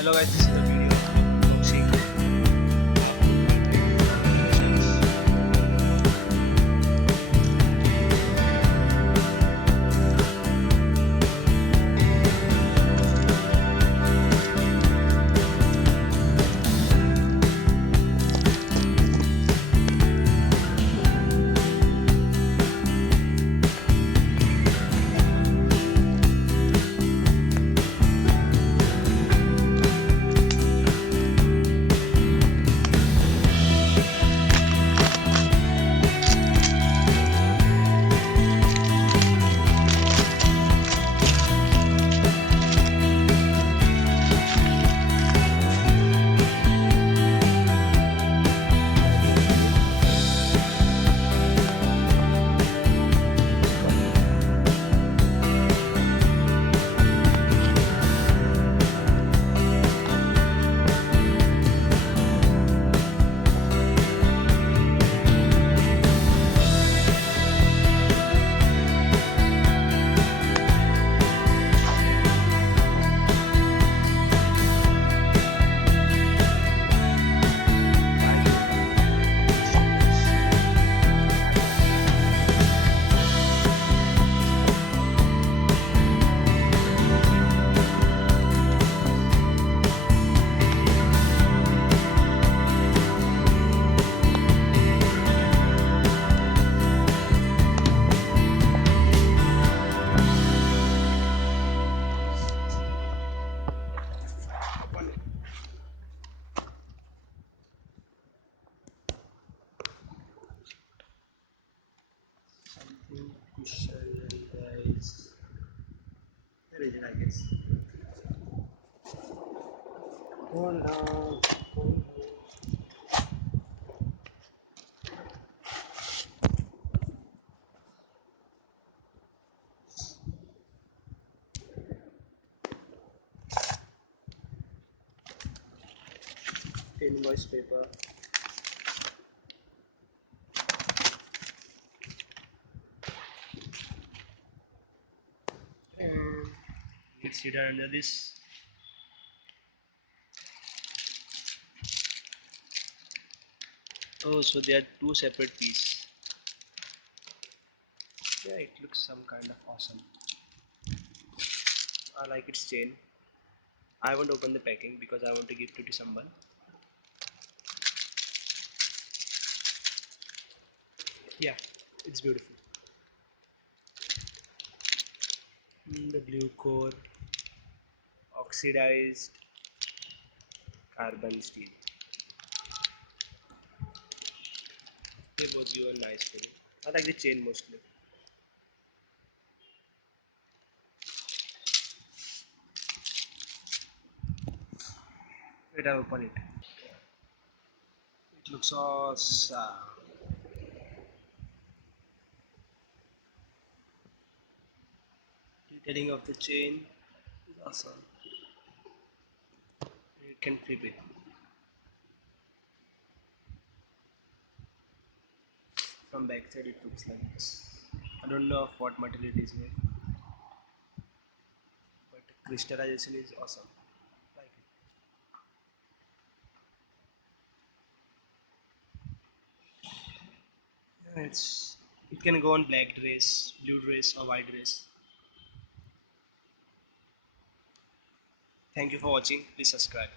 Hello guys, this is the video of unboxing. Something to show you guys. Where is it, I guess? Hold on. Invoice paper. And let's see under this. Oh, so they are two separate pieces. Yeah, it looks some kind of awesome. I like its chain. I won't open the packing because I want to give to someone. Yeah, it's beautiful. The blue core, oxidized carbon steel. They both give a nice feeling. I like the chain mostly. Wait, I open it. It looks awesome. Detailing of the chain is awesome. You can flip it. From back side it looks like this. I don't know of what material it is made, but crystallization is awesome. Like it. Yeah, it can go on black dress, blue dress or white dress. Thank you for watching. Please subscribe.